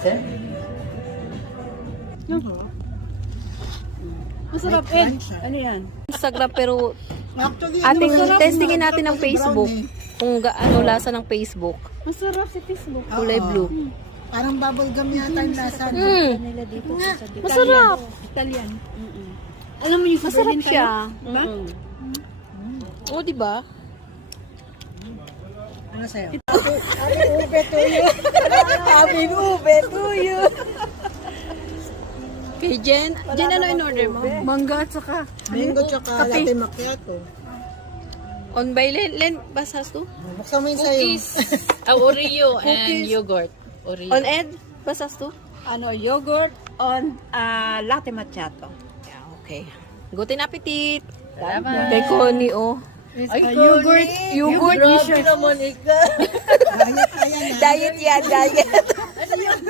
sir? Masarap, Ed. Ano yan? Sagrap pero Actually, ating masarap, testingin masarap natin ang kasi Facebook. brown eh. Kung gaano lasa ng Facebook. Masarap si Facebook. Kulay Oo. blue. Parang bubble gum yata yung lasa. Nila dito Nga. sa Masarap. Italian. Alam mo yung sa Masarap Berlin siya. tayo? Diba? Oo, di ba? Ano sa'yo? Aming ube tuyo. Kay Jen, ano in order mo? Mangga at saka. Mango tsaka latte macchiato. On by Len, basas to? Buksan mo yung sa'yo. Oreo and yogurt. Oreo. On Ed, basas to? Ano, yogurt on latte macchiato. Yeah, okay. Guten appetit! Salamat. Kay Connie, oh. Ay, yogurt. Yogurt. Diet, ayan na. Diet yan, diet.